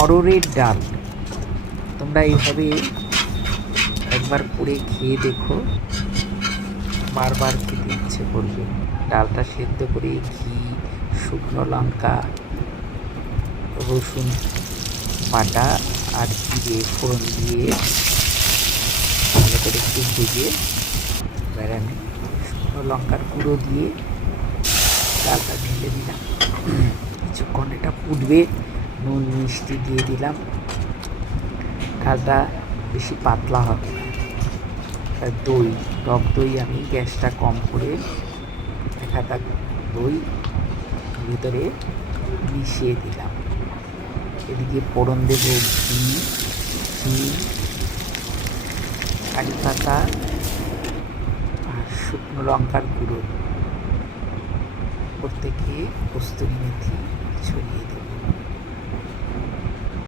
অরহরের ডাল। তোমরা এইভাবে একবার করে খেয়ে দেখো, বারবার খেতে ইচ্ছে করবে। ডালটা সেদ্ধ করে ঘি, শুকনো লঙ্কা, রসুন বাটা আর জিরে ফোড়ন দিয়ে ভালো করে একটু ভেজে, এবার আমি শুকনো লঙ্কার গুঁড়ো দিয়ে ডালটা ঢেলে দিলাম। কিছুক্ষণ এটা ফুটবে, নুন মিষ্টি দিয়ে দিলাম। ডালটা বেশি পাতলা হবে না। আর দই, টক দই আমি গ্যাসটা কম করে এক হাতা দই ভিতরে মিশিয়ে দিলাম। এদিকে ফোড়ন দেব ঘি, হিং, কারি পাতা আর শুকনো লঙ্কার গুঁড়ো। ওর থেকে কস্তুরি মেথি ছড়িয়ে দিই।